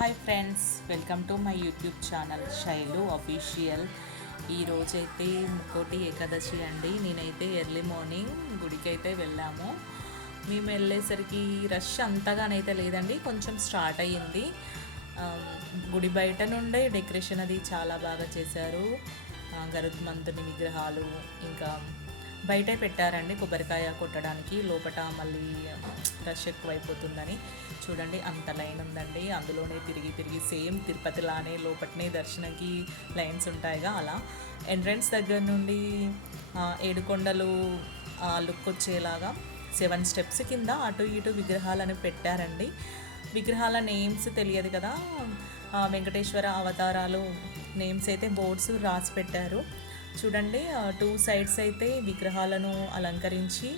Hi friends, welcome to my YouTube channel Shailu official. ఈరోజైతే ముక్కోటి ఏకాదశి అండి. నేనైతే ఎర్లీ మార్నింగ్ గుడికి అయితే వెళ్ళాము. మేము వెళ్ళేసరికి రష్ అంతగానైతే లేదండి, కొంచెం స్టార్ట్ అయ్యింది. గుడి బయట నుండే డెకరేషన్ అది చాలా బాగా చేశారు. గరుత్మంతుని విగ్రహాలు ఇంకా బయటే పెట్టారండి కొబ్బరికాయ కొట్టడానికి. లోపల మళ్ళీ రష్ ఎక్కువైపోతుందని చూడండి అంత లైన్ ఉందండి. అందులోనే తిరిగి తిరిగి సేమ్ తిరుపతిలానే లోపలనే దర్శనంకి లైన్స్ ఉంటాయిగా, అలా ఎంట్రన్స్ దగ్గర నుండి ఏడుకొండలు లుక్ వచ్చేలాగా 7 స్టెప్స్ కింద అటు ఇటు విగ్రహాలను పెట్టారండి. విగ్రహాల నేమ్స్ తెలియదు కదా, వెంకటేశ్వర అవతారాలు నేమ్స్ అయితే బోర్డ్స్ రాసి పెట్టారు. చూడండి 2 సైడ్స్ అయితే విగ్రహాలను అలంకరించి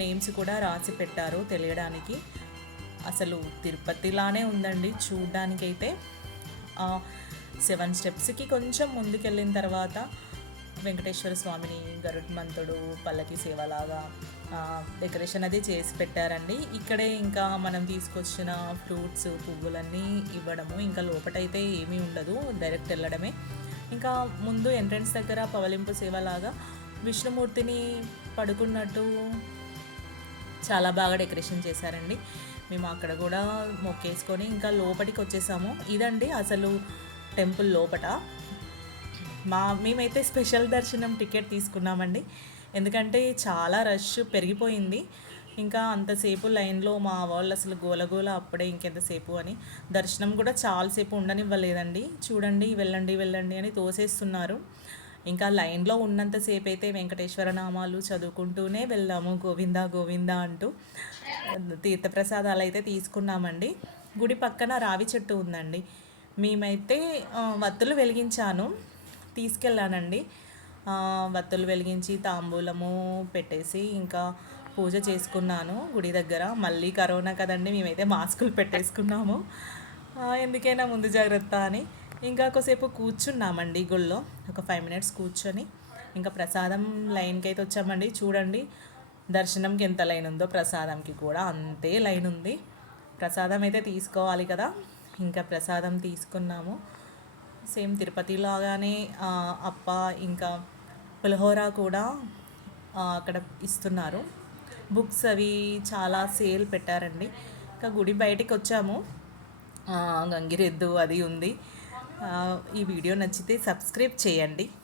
నేమ్స్ కూడా రాసి పెట్టారు తెలియడానికి. అసలు తిరుపతిలానే ఉందండి చూడ్డానికైతే. 7 స్టెప్స్కి కొంచెం ముందుకెళ్ళిన తర్వాత వెంకటేశ్వర స్వామిని గరుత్మంతుడు పల్లకి సేవలాగా డెకరేషన్ అది చేసి పెట్టారండి. ఇక్కడే ఇంకా మనం తీసుకొచ్చిన ఫ్రూట్స్ పువ్వులన్నీ ఇవ్వడము, ఇంకా లోపటైతే ఏమీ ఉండదు, డైరెక్ట్ వెళ్ళడమే. ఇంకా ముందు ఎంట్రన్స్ దగ్గర పవలింపు సేవలాగా విష్ణుమూర్తిని పడుకున్నట్టు చాలా బాగా డెకరేషన్ చేశారండి. మేము అక్కడ కూడా మొక్కేసుకొని ఇంకా లోపలికి వచ్చేసాము. ఇదండి అసలు టెంపుల్ లోపట. మేమైతే స్పెషల్ దర్శనం టికెట్ తీసుకున్నామండి, ఎందుకంటే చాలా రష్ పెరిగిపోయింది. ఇంకా అంతసేపు లైన్లో మా వాళ్ళు అసలు గోలగోల అప్పుడే ఇంకెంతసేపు అని. దర్శనం కూడా చాలాసేపు ఉండనివ్వలేదండి. చూడండి వెళ్ళండి వెళ్ళండి అని తోసేస్తున్నారు. ఇంకా లైన్లో ఉన్నంతసేపు అయితే వెంకటేశ్వర నామాలు చదువుకుంటూనే వెళ్ళాము, గోవిందా గోవిందా అంటూ. తీర్థప్రసాదాలు అయితే తీసుకున్నామండి. గుడి పక్కన రావి చెట్టు ఉందండి. మేమైతే వత్తులు వెలిగించాను, తీసుకెళ్ళానండి. వత్తులు వెలిగించి తాంబూలము పెట్టేసి ఇంకా పూజ చేసుకున్నాను గుడి దగ్గర. మళ్ళీ కరోనా కదండి, మేమైతే మాస్కులు పెట్టేసుకున్నాము, ఎందుకైనా ముందు జాగ్రత్త అని. ఇంకా కొద్దిసేపు కూర్చున్నామండి గుళ్ళో, ఒక 5 మినిట్స్ కూర్చొని ఇంకా ప్రసాదం లైన్కి అయితే వచ్చామండి. చూడండి దర్శనంకి ఎంత లైన్ ఉందో ప్రసాదంకి కూడా అంతే లైన్ ఉంది. ప్రసాదం అయితే తీసుకోవాలి కదా, ఇంకా ప్రసాదం తీసుకున్నాము. సేమ్ తిరుపతి లాగానే అప్ప ఇంకా పులిహోర కూడా అక్కడ ఇస్తున్నారు. బుక్స్ అవి చాలా సేల్ పెట్టారండి. ఇంకా గుడి బయటికి వచ్చాము, గంగిరెద్దు అది ఉంది. ఈ వీడియో నచ్చితే సబ్స్క్రైబ్ చేయండి.